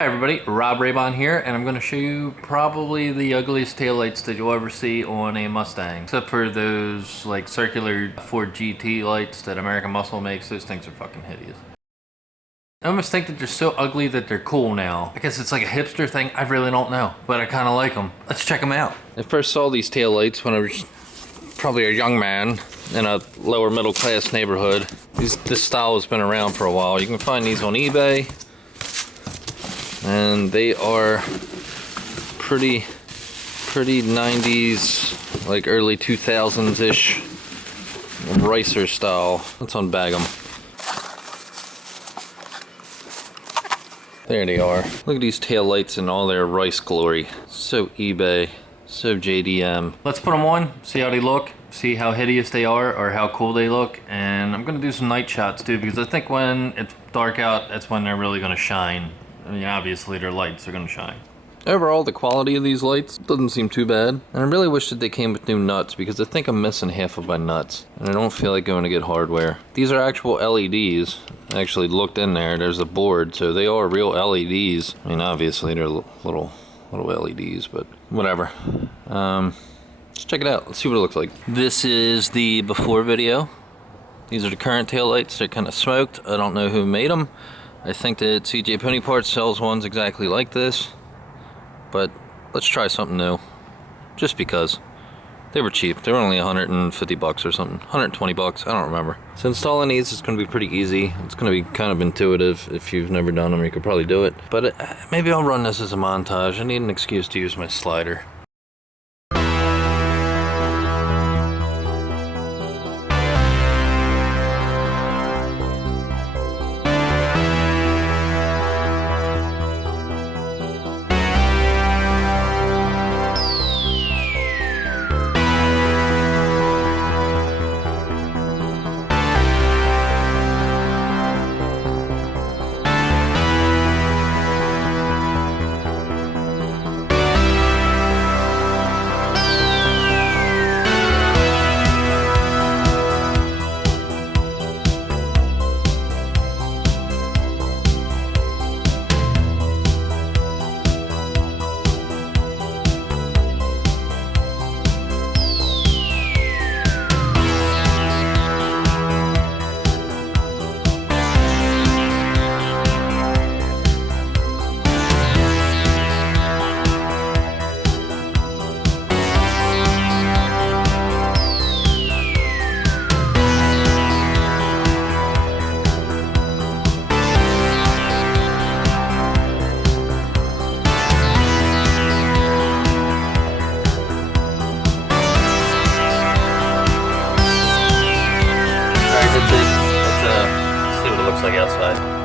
Hi everybody, RobRabon here, and I'm going to show you probably the ugliest taillights that you'll ever see on a Mustang. Except for those like circular Ford GT lights that American Muscle makes, those things are fucking hideous. I almost think that they're so ugly that they're cool now. I guess it's like a hipster thing, I really don't know, but I kind of like them. Let's check them out. I first saw these taillights when I was probably a young man in a lower middle class neighborhood. This style has been around for a while. You can find these on eBay. And they are pretty 90s, like early 2000s-ish racer style. Let's unbag them. There they are. Look at these tail lights in all their rice glory. So eBay, so JDM. Let's put them on, see how they look, see how hideous they are or how cool they look. And I'm gonna do some night shots too, because I think when it's dark out, that's when they're really gonna shine. I mean, obviously their lights are gonna shine. Overall, the quality of these lights doesn't seem too bad. And I really wish that they came with new nuts, because I think I'm missing half of my nuts. And I don't feel like going to get hardware. These are actual LEDs. I actually looked in there, there's a board, so they are real LEDs. I mean, obviously they're little LEDs, but whatever. Let's check it out, let's see what it looks like. This is the before video. These are the current taillights, they're kind of smoked. I don't know who made them. I think that CJ Pony Parts sells ones exactly like this, but let's try something new, just because. They were cheap. They were only 150 bucks or something, 120 bucks, I don't remember. So installing these is going to be pretty easy. It's going to be kind of intuitive. If you've never done them, you could probably do it. But maybe I'll run this as a montage. I need an excuse to use my slider. Let's see what it looks like outside.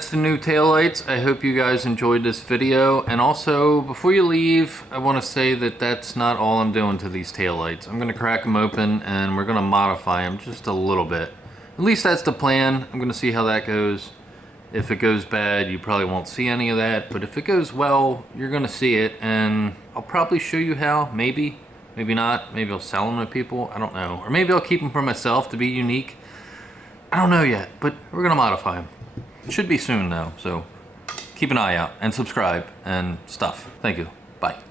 that's the new taillights. I hope you guys enjoyed this video. And also, before you leave, I want to say that that's not all I'm doing to these taillights. I'm going to crack them open and we're going to modify them just a little bit. At least that's the plan. I'm going to see how that goes. If it goes bad, you probably won't see any of that. But if it goes well, you're going to see it. And I'll probably show you how. Maybe. Maybe not. Maybe I'll sell them to people. I don't know. Or maybe I'll keep them for myself to be unique. I don't know yet. But we're going to modify them. It should be soon though. So keep an eye out and subscribe and stuff. Thank you. Bye.